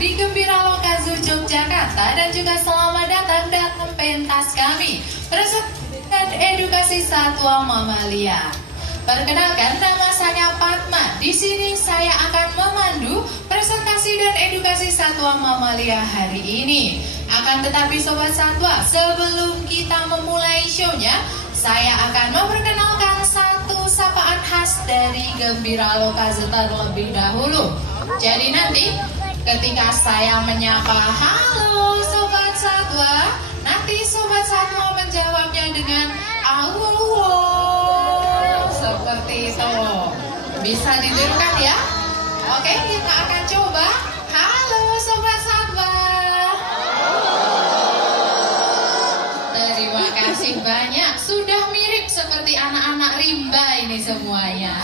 di Gembira Lokazu Yogyakarta dan juga selamat datang dalam pentas kami Presentasi Edukasi Satwa Mamalia. Perkenalkan, nama saya Fatma. Di sini saya akan memandu presentasi dan edukasi satwa mamalia hari ini. Akan tetapi Sobat Satwa, sebelum kita memulai show-nya, saya akan memperkenalkan satu sapaan khas dari Gembira Lokazu terlebih dahulu. Jadi nanti ketika saya menyapa halo Sobat Satwa, nanti Sobat Satwa menjawabnya dengan halo. Seperti itu. Bisa ditirukan ya? Oke, kita akan coba. Halo Sobat Satwa. Terima kasih banyak. Sudah mirip seperti anak-anak rimba ini semuanya.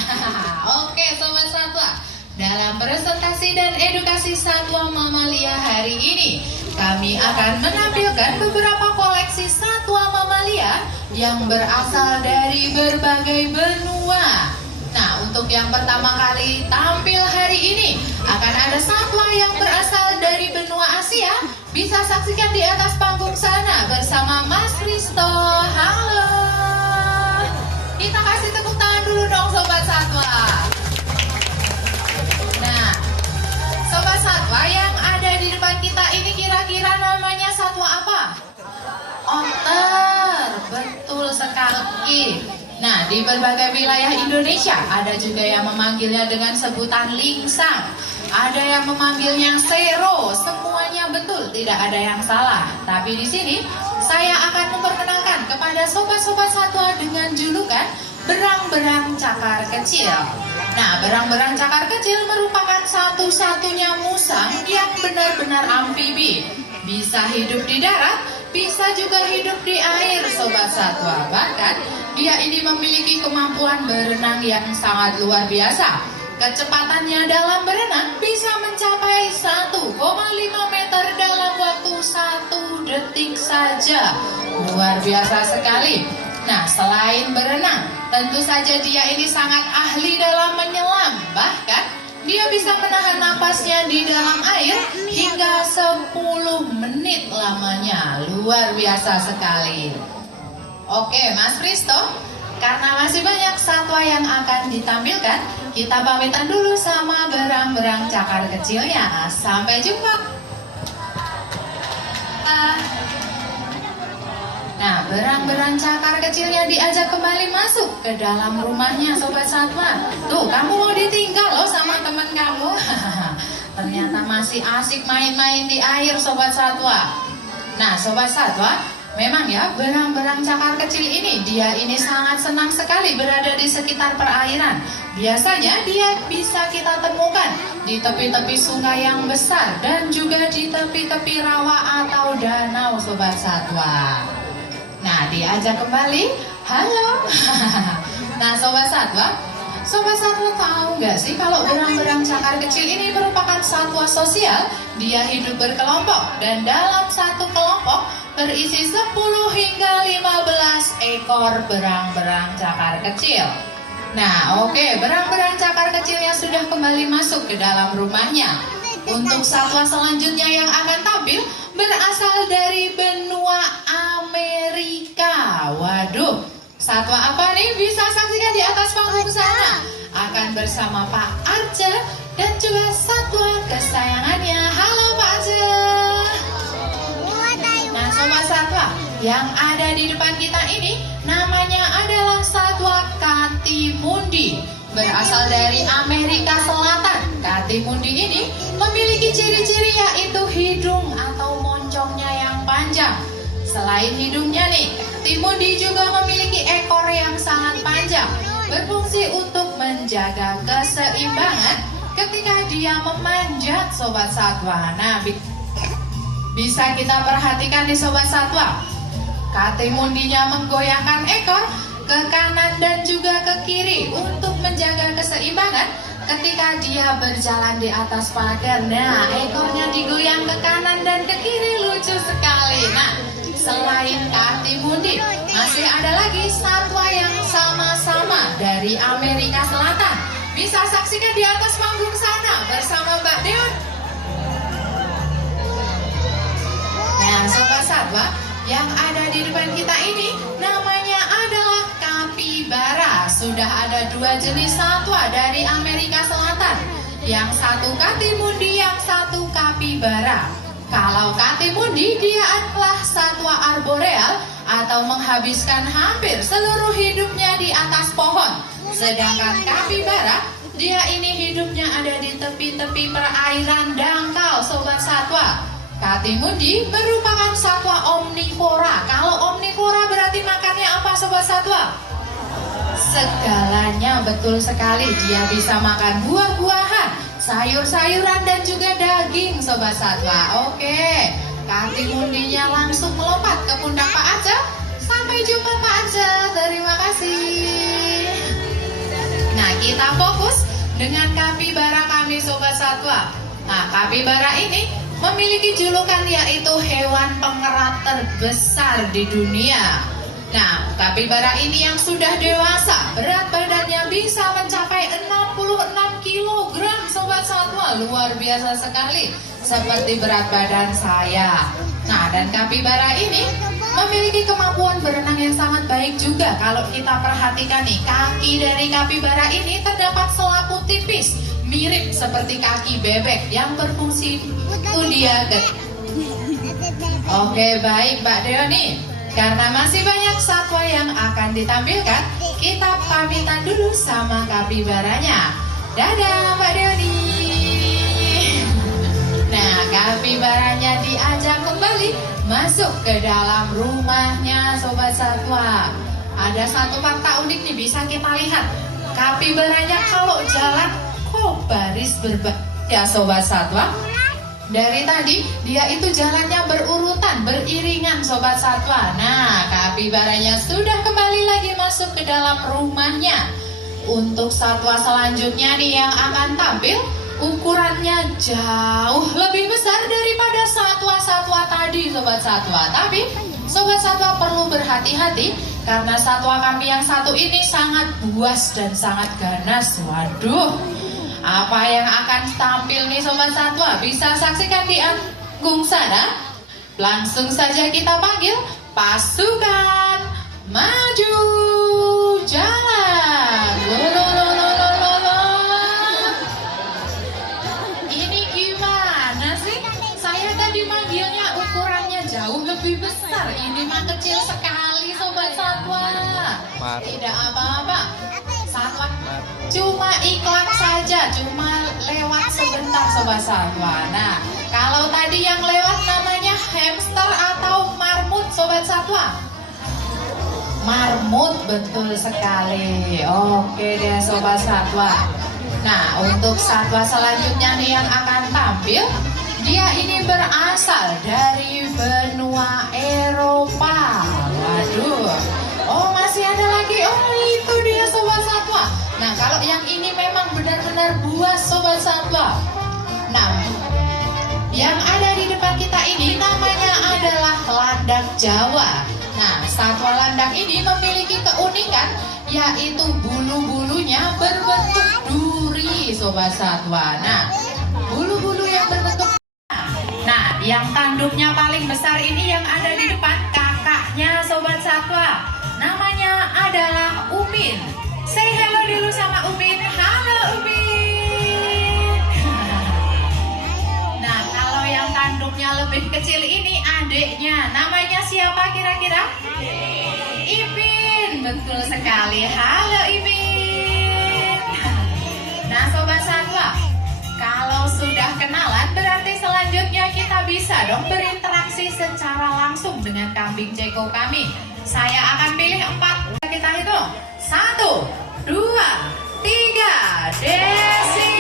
Oke Sobat Satwa, dalam presentasi dan edukasi satwa mamalia hari ini, kami akan menampilkan beberapa koleksi satwa mamalia yang berasal dari berbagai benua. Nah, untuk yang pertama kali tampil hari ini, akan ada satwa yang berasal dari benua Asia. Bisa saksikan di atas panggung sana bersama Mas Risto. Halo. Kita kasih tepuk tangan dulu dong Sobat Satwa. Nah, Sobat Satwa yang ada di depan kita ini kira-kira namanya satwa apa? Otter, betul sekali. Nah, di berbagai wilayah Indonesia ada juga yang memanggilnya dengan sebutan lingsang. Ada yang memanggilnya sero. Semuanya betul, tidak ada yang salah. Tapi di sini saya akan memperkenalkan kepada sobat-sobat satwa dengan julukan berang-berang cakar kecil. Nah, berang-berang cakar kecil merupakan satu-satunya musang yang benar-benar amfibi. Bisa hidup di darat, bisa juga hidup di air Sobat Satwa. Bahkan dia ini memiliki kemampuan berenang yang sangat luar biasa. Kecepatannya dalam berenang bisa mencapai 1,5 meter dalam waktu 1 detik saja. Luar biasa sekali. Nah, selain berenang, tentu saja dia ini sangat ahli dalam menyelam. Bahkan dia bisa menahan napasnya di dalam air hingga 10 menit lamanya. Luar biasa sekali. Oke, Mas Risto, karena masih banyak satwa yang akan ditampilkan, kita pamitan dulu sama berang-berang cakar kecilnya. Sampai jumpa. Nah, berang-berang cakar kecilnya diajak kembali masuk ke dalam rumahnya Sobat Satwa. Tuh, kamu mau ditinggal loh sama teman kamu. Ternyata masih asik main-main di air Sobat Satwa. Nah, Sobat Satwa, memang ya, berang-berang cakar kecil ini, dia ini sangat senang sekali berada di sekitar perairan. Biasanya dia bisa kita temukan di tepi-tepi sungai yang besar dan juga di tepi-tepi rawa atau danau Sobat Satwa. Nah, diajak kembali. Halo. Nah, Sobat Satwa tahu nggak sih kalau berang-berang cakar kecil ini merupakan satwa sosial? Dia hidup berkelompok dan dalam satu kelompok berisi 10 hingga 15 ekor berang-berang cakar kecil. Nah, oke, berang-berang cakar kecilnya sudah kembali masuk ke dalam rumahnya. Untuk satwa selanjutnya yang akan tampil berasal dari benua Amerika. Waduh, satwa apa nih? Bisa saksikan di atas panggung sana. Akan bersama Pak Arce dan juga satwa kesayangannya. Halo Pak Arce. Nah, Sobat Satwa, yang ada di depan kita ini namanya adalah satwa katimundi. Berasal dari Amerika Selatan. Katimundi ini memiliki ciri-ciri yaitu hidung atau moncongnya yang panjang. Selain hidungnya nih, katimundi juga memiliki ekor yang sangat panjang, berfungsi untuk menjaga keseimbangan ketika dia memanjat Sobat Satwa. Nah, bisa kita perhatikan nih Sobat Satwa, katimundinya menggoyangkan ekor ke kanan dan juga ke kiri untuk menjaga keseimbangan ketika dia berjalan di atas pagar. Nah, ekornya digoyang ke kanan dan ke kiri, lucu sekali. Nah, selain katimundi, masih ada lagi satwa yang sama-sama dari Amerika Selatan. Bisa saksikan di atas panggung sana bersama Mbak Deon. Yang ada di depan kita ini namanya adalah kapibara. Sudah ada 2 jenis satwa dari Amerika Selatan. Yang satu katimundi, yang satu kapibara. Kalau katimundi dia adalah satwa arboreal atau menghabiskan hampir seluruh hidupnya di atas pohon. Sedangkan kapibara dia ini hidupnya ada di tepi-tepi perairan dangkal, sobat satwa. Katimundi merupakan satwa omnivora. Kalau omnivora berarti makannya apa, sobat satwa? Segalanya, betul sekali. Dia bisa makan buah-buahan, sayur-sayuran dan juga daging, sobat satwa. Oke, katimundinya langsung melompat ke pundak Pak Aceh. Sampai jumpa Pak Aceh. Terima kasih. Nah, kita fokus dengan kapibara kami, sobat satwa. Nah, kapibara ini memiliki julukan yaitu hewan pengerat terbesar di dunia. Nah, kapibara ini yang sudah dewasa, berat badannya bisa mencapai 66 kg, sobat satwa. Luar biasa sekali, seperti berat badan saya. Nah, dan kapibara ini memiliki kemampuan berenang yang sangat baik juga. Kalau kita perhatikan nih, kaki dari kapibara ini terdapat selaput tipis, mirip seperti kaki bebek yang berfungsi undiaget. Oke, baik Mbak Deoni. Karena masih banyak satwa yang akan ditampilkan, kita pamitan dulu sama kapibaranya. Dadah Mbak Deoni. Nah, kapibaranya diajak kembali masuk ke dalam rumahnya, sobat satwa. Ada satu fakta unik nih, bisa kita lihat. Kapibaranya kalau jalan kok baris berbaris ya, sobat satwa. Dari tadi dia itu jalannya berurutan, beriringan, sobat satwa. Nah, kapibaranya sudah kembali lagi masuk ke dalam rumahnya. Untuk satwa selanjutnya nih yang akan tampil, ukurannya jauh lebih besar daripada satwa-satwa tadi, sobat satwa. Tapi sobat satwa perlu berhati-hati karena satwa kami yang satu ini sangat buas dan sangat ganas. Waduh, apa yang akan tampil nih sobat satwa? Bisa saksikan di anggung sana. Langsung saja kita panggil pasukan maju jalan. Lololololololo. Ini gimana sih? Saya tadi manggilnya ukurannya jauh lebih besar. Ini mah kecil sekali, sobat satwa. Tidak apa-apa. Satwa cuma iklan saja, cuma lewat sebentar, sobat satwa. Nah, kalau tadi yang lewat namanya hamster atau marmut, sobat satwa. Marmut, betul sekali. Oke deh, sobat satwa. Nah, untuk satwa selanjutnya nih yang akan tampil, dia ini berasal dari benua Eropa. Waduh. Oh, masih ada lagi. Oh, itu dia sobat satwa. Nah, kalau yang ini memang benar-benar buas, sobat satwa. Nah, yang ada di depan kita ini namanya adalah landak Jawa. Nah, satwa landak ini memiliki keunikan yaitu bulu-bulunya berbentuk duri, sobat satwa. Nah, bulu-bulu yang berbentuk. Nah, yang tanduknya paling besar ini yang ada di depan, kakaknya, sobat satwa. Namanya adalah Upin. Say hello dulu sama Upin. Halo Upin. Nah, kalau yang tanduknya lebih kecil ini adiknya. Namanya siapa kira-kira? Ipin. Betul sekali. Halo Ipin. Nah, sobat satwa, kalau sudah kenalan berarti selanjutnya kita bisa dong berinteraksi secara langsung dengan kambing ceko kami. Saya akan pilih 4. Kita hitung. 1, 2, 3. Desi.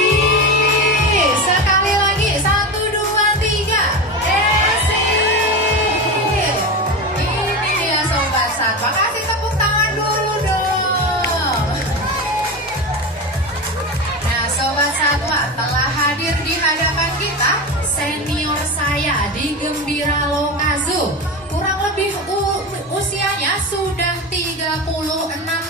Sekali lagi. 1, 2, 3. Desi. Ini dia sobat satwa. Kasih tepuk tangan dulu dong. Nah, sobat satwa, telah hadir di hadapan kita senior saya di Gembira Lokazu. Kurang lebih usianya sudah 36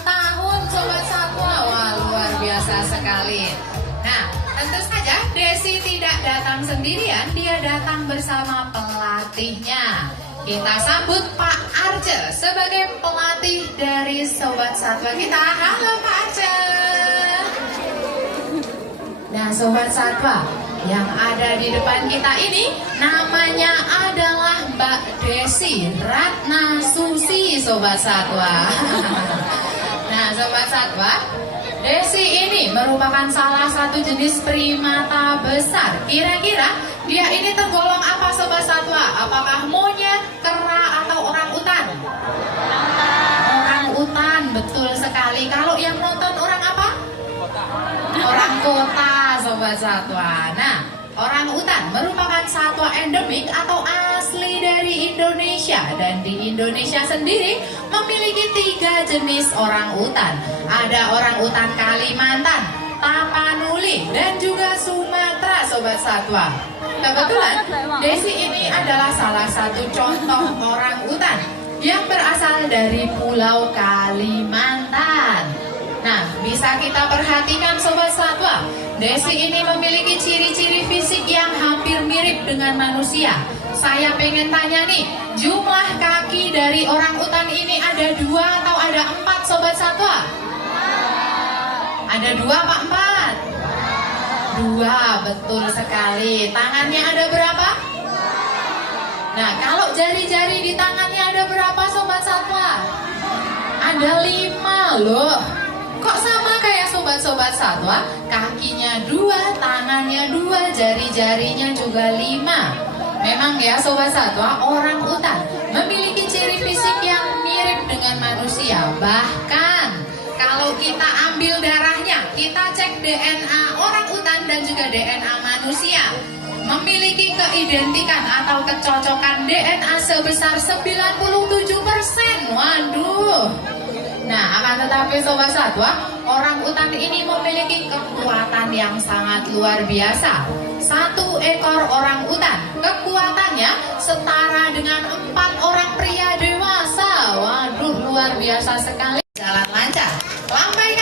tahun, sobat satwa. Wah, luar biasa sekali. Nah, tentu saja Desi tidak datang sendirian, dia datang bersama pelatihnya. Kita sambut Pak Arce sebagai pelatih dari Sobat Satwa kita. Halo Pak Arce. Nah Sobat Satwa, yang ada di depan kita ini namanya adalah Mbak Desi Ratna Susi, Sobat Satwa. Nah Sobat Satwa, Desi ini merupakan salah satu jenis primata besar. Kira-kira dia ini tergolong apa Sobat Satwa? Apakah monyet, kera, atau orang utan? Orang utan, betul sekali. Kalau yang nonton orang apa? Orang kota, Sobat Satwa. Nah, orang utan merupakan satwa endemik atau asli dari Indonesia. Dan di Indonesia sendiri memiliki 3 jenis orang utan. Ada orang utan Kalimantan, Tapanuli, dan juga Sumatera, Sobat Satwa. Kebetulan Desi ini adalah salah satu contoh orang utan yang berasal dari Pulau Kalimantan. Nah, bisa kita perhatikan Sobat Satwa, Desi ini memiliki ciri-ciri fisik yang hampir mirip dengan manusia. Saya pengen tanya nih, jumlah kaki dari orang utan ini ada 2 atau ada 4 Sobat Satwa? Ada 2 apa 4? 2, betul sekali. Tangannya ada berapa? Nah, kalau jari-jari di tangannya ada berapa Sobat Satwa? Ada 5 loh. Kok sama kayak sobat-sobat satwa? Kakinya 2, tangannya 2, jari-jarinya juga 5. Memang ya sobat satwa, orang utan memiliki ciri fisik yang mirip dengan manusia. Bahkan kalau kita ambil darahnya, kita cek DNA orang utan dan juga DNA manusia, memiliki keidentikan atau kecocokan DNA sebesar 97%. Waduh. Nah, akan tetapi sobat satwa, orang utan ini memiliki kekuatan yang sangat luar biasa. 1 ekor orang utan, kekuatannya setara dengan 4 orang pria dewasa. Waduh, luar biasa sekali. Jalan lancar, lambai